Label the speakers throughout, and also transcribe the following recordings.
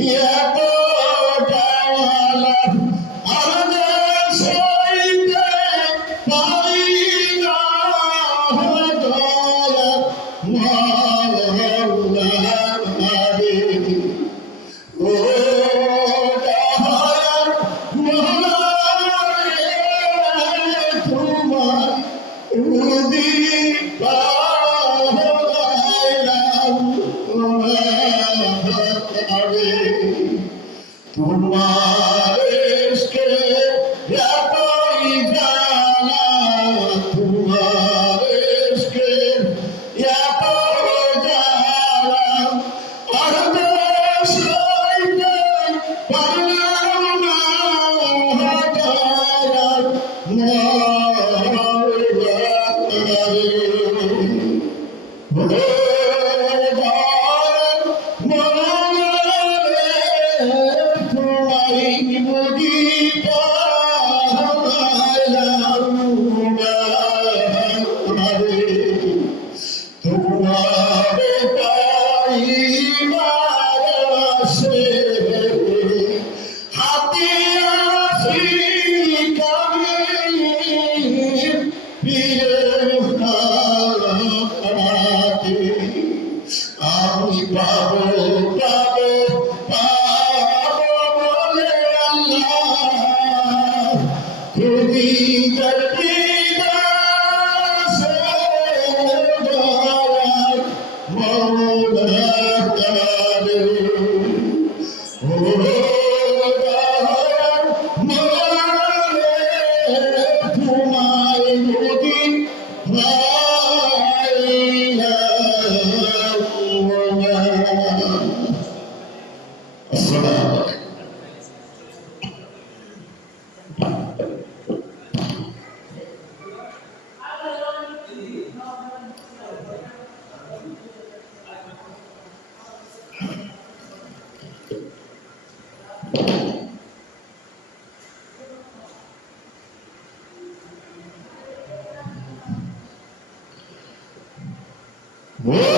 Speaker 1: Yeah, boy, yeah, Lima. Whoa!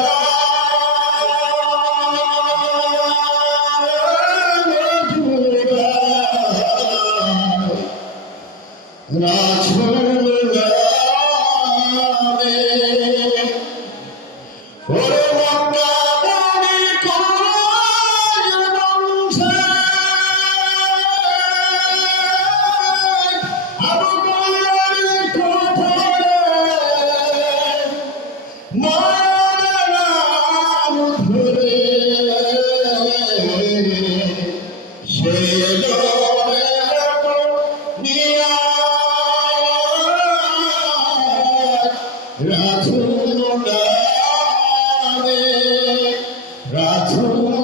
Speaker 1: True.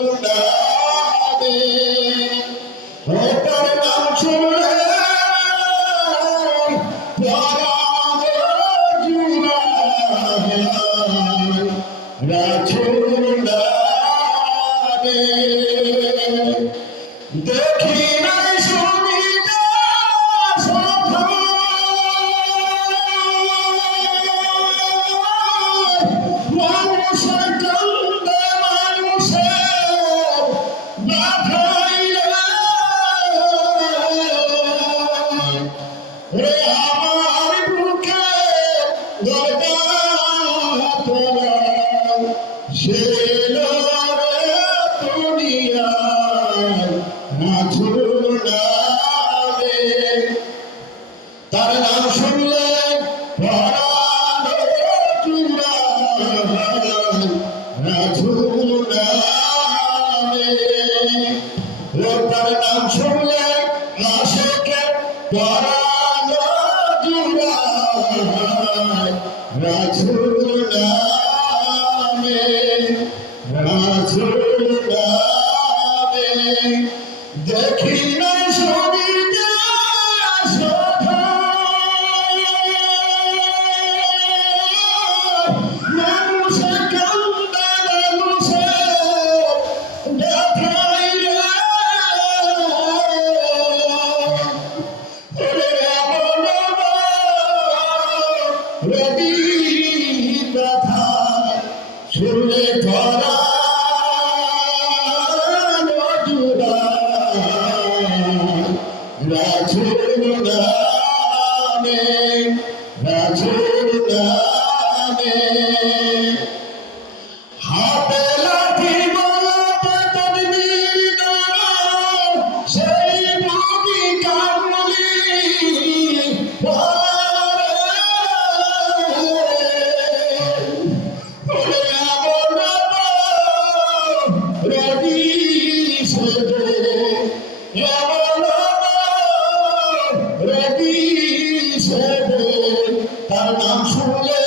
Speaker 1: তার নাম শুনলে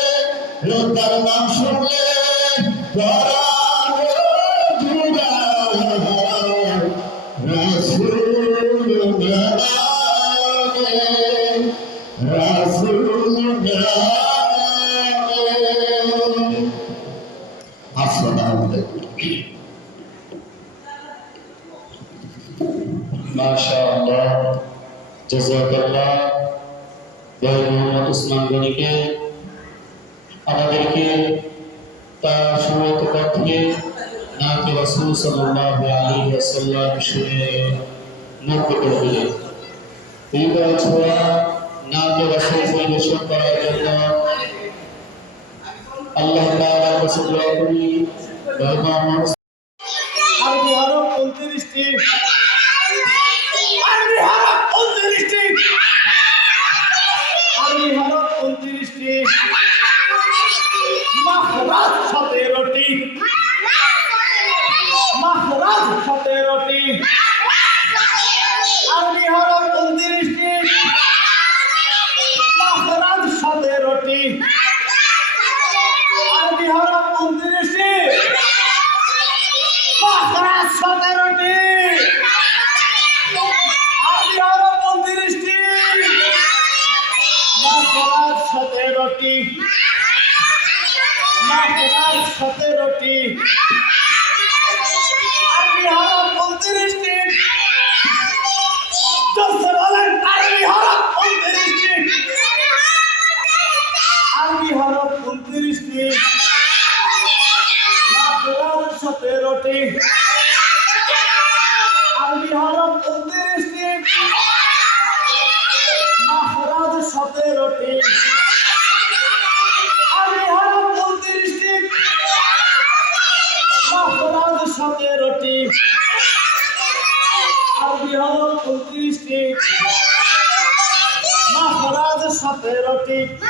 Speaker 1: তার নাম শুনলে ما شاء الله
Speaker 2: جزاك الله জয় মোহাম্মদ উসমান গনিকে আমাদেরকে তার সময়ত পথে নাকে রাসুল সাল্লাল্লাহু আলাইহি ওয়াসাল্লাম শুনে মুক্ত করে দিলেন দুইবার ছোঁয়া নাকে রাসুল পরিবেশন করার জন্য আল্লাহ তাআলা কাছে দোয়া করি জয় মোহাম্মদ
Speaker 3: আরবি হরফ 29টি Good